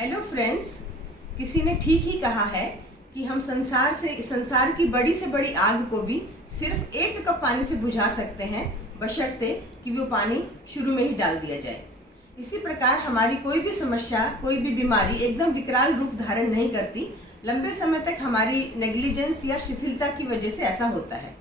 Hello friends, किसी ने ठीक ही कहा है कि हम संसार की बड़ी से बड़ी आग को भी सिर्फ 1 कप पानी से बुझा सकते हैं, बशर्ते कि वो पानी शुरू में ही डाल दिया जाए। इसी प्रकार हमारी कोई भी समस्या, कोई भी बीमारी एकदम विकराल रूप धारण नहीं करती। लंबे समय तक हमारी नेग्लिजेंस या शिथिलता की वजह से ऐसा होता है।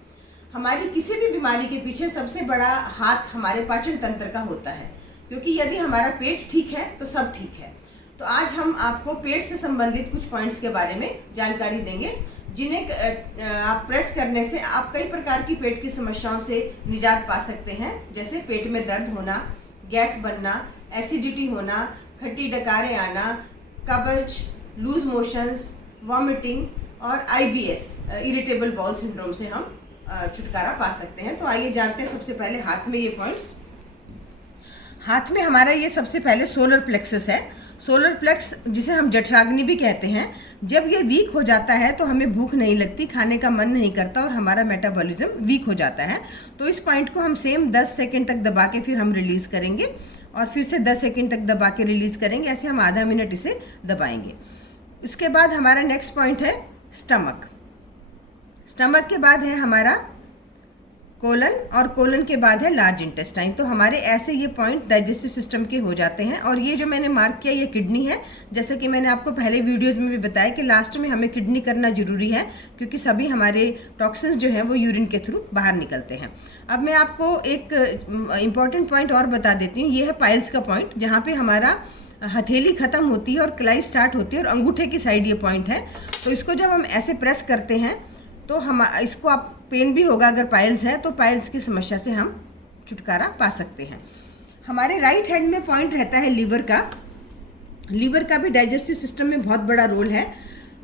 हमारी किसी भी बीमारी के पीछे सबसे बड़ा हाथ हमारे पाचन तंत्र का होता है, क्योंकि यदि हमारा पेट ठीक है तो सब ठीक है। तो आज हम आपको पेट से संबंधित कुछ पॉइंट्स के बारे में जानकारी देंगे, जिन्हें आप प्रेस करने से आप कई प्रकार की पेट की समस्याओं से निजात पा सकते हैं, जैसे पेट में दर्द होना, गैस बनना, एसिडिटी होना, खट्टी डकारें आना, कब्ज, लूज मोशंस, वॉमिटिंग और IBS इरिटेबल बाउल सिंड्रोम से हम छुटकारा पा सकते हैं। तो आइए जानते हैं सबसे पहले हाथ में ये पॉइंट्स। हाथ में हमारा ये सबसे पहले सोलर प्लेक्सस है। सोलर प्लेक्स, जिसे हम जठराग्नि भी कहते हैं, जब ये वीक हो जाता है तो हमें भूख नहीं लगती, खाने का मन नहीं करता और हमारा मेटाबॉलिज्म वीक हो जाता है। तो इस पॉइंट को हम सेम 10 सेकंड तक दबा के फिर हम रिलीज़ करेंगे और फिर से 10 सेकंड तक दबा के रिलीज़ करेंगे। ऐसे हम आधा मिनट इसे दबाएंगे। इसके बाद हमारा नेक्स्ट पॉइंट है स्टमक। स्टमक के बाद है हमारा कोलन और कोलन के बाद है लार्ज इंटेस्टाइन। तो हमारे ऐसे ये पॉइंट डाइजेस्टिव सिस्टम के हो जाते हैं। और ये जो मैंने मार्क किया ये किडनी है। जैसे कि मैंने आपको पहले वीडियोस में भी बताया कि लास्ट में हमें किडनी करना जरूरी है, क्योंकि सभी हमारे टॉक्सिन्स जो हैं वो यूरिन के थ्रू बाहर निकलते हैं। अब मैं आपको एक इम्पॉर्टेंट पॉइंट और बता देती हूँ। ये है पाइल्स का पॉइंट, जहाँ पे हमारा हथेली ख़त्म होती है और कलाई स्टार्ट होती है और अंगूठे की साइड ये पॉइंट है। तो इसको जब हम ऐसे प्रेस करते हैं तो हम इसको आप पेन भी होगा अगर पाइल्स है, तो पाइल्स की समस्या से हम छुटकारा पा सकते हैं। हमारे राइट हैंड में पॉइंट रहता है लीवर का। लीवर का भी डाइजेस्टिव सिस्टम में बहुत बड़ा रोल है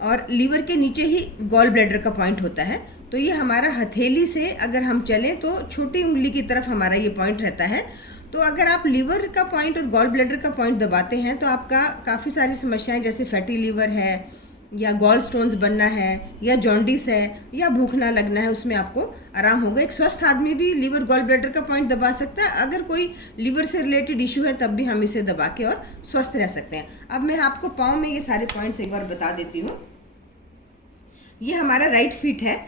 और लीवर के नीचे ही गॉल ब्लैडर का पॉइंट होता है। तो ये हमारा हथेली से अगर हम चलें तो छोटी उंगली की तरफ हमारा ये पॉइंट रहता है। तो अगर आप लीवर का पॉइंट और गॉल ब्लैडर का पॉइंट दबाते हैं तो आपका काफ़ी सारी समस्याएं, जैसे फैटी लीवर है या गॉल स्टोन्स बनना है या जॉन्डिस है या भूख ना लगना है, उसमें आपको आराम होगा। एक स्वस्थ आदमी भी लीवर गॉल ब्लैडर का पॉइंट दबा सकता है। अगर कोई लीवर से रिलेटेड इशू है तब भी हम इसे दबा के और स्वस्थ रह सकते हैं। अब मैं आपको पाँव में ये सारे पॉइंट्स एक बार बता देती हूँ। ये हमारा राइट फीट है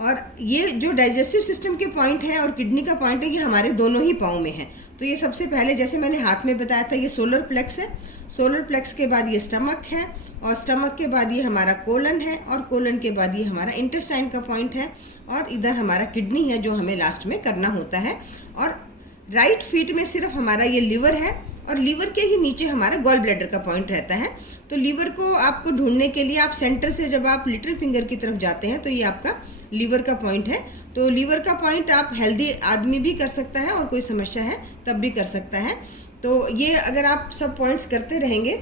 और ये जो डाइजेस्टिव सिस्टम के पॉइंट है और किडनी का पॉइंट है, ये हमारे दोनों ही पाँव में है। तो ये सबसे पहले, जैसे मैंने हाथ में बताया था, ये सोलर प्लेक्स है। सोलर प्लेक्स के बाद ये स्टमक है और स्टमक के बाद ये हमारा कोलन है और कोलन के बाद ये हमारा इंटेस्टाइन का पॉइंट है और इधर हमारा किडनी है जो हमें लास्ट में करना होता है। और राइट फीट में सिर्फ हमारा ये लीवर है और लीवर के ही नीचे हमारा गॉल ब्लैडर का पॉइंट रहता है। तो लीवर को आपको ढूंढने के लिए आप सेंटर से जब आप लिटिल फिंगर की तरफ जाते हैं तो ये आपका लीवर का पॉइंट है। तो लीवर का पॉइंट आप हेल्दी आदमी भी कर सकता है और कोई समस्या है तब भी कर सकता है। तो ये अगर आप सब पॉइंट्स करते रहेंगे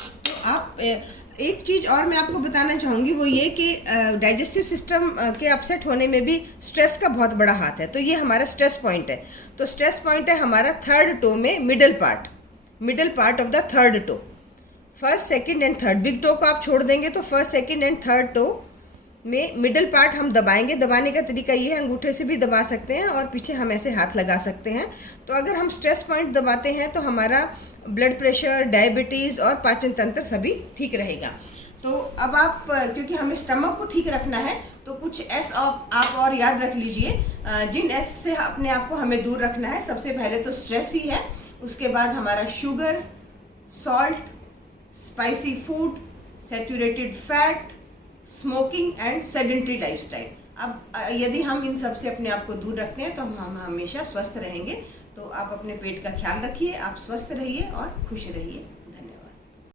तो आप एक चीज़ और मैं आपको बताना चाहूँगी, वो ये कि डाइजेस्टिव सिस्टम के अपसेट होने में भी स्ट्रेस का बहुत बड़ा हाथ है। तो ये हमारा स्ट्रेस पॉइंट है। तो स्ट्रेस पॉइंट है हमारा थर्ड टो में middle part of the third toe. First, second and third, big toe को आप छोड़ देंगे तो first, second and third toe में मिडल पार्ट हम दबाएंगे। दबाने का तरीका ये है, अंगूठे से भी दबा सकते हैं और पीछे हम ऐसे हाथ लगा सकते हैं। तो अगर हम स्ट्रेस पॉइंट दबाते हैं तो हमारा ब्लड प्रेशर, डायबिटीज़ और पाचन तंत्र सभी ठीक रहेगा। तो अब आप, क्योंकि हमें स्टमक को ठीक रखना है, तो कुछ एस आप और याद रख लीजिए, जिन एस से अपने आप को हमें दूर रखना है। सबसे पहले तो स्ट्रेस ही है, उसके बाद हमारा sugar, salt, spicy food, saturated fat, smoking and sedentary lifestyle. अब यदि हम इन सब से अपने आप को दूर रखते हैं तो हम हमेशा स्वस्थ रहेंगे। तो आप अपने पेट का ख्याल रखिए, आप स्वस्थ रहिए और खुश रहिए।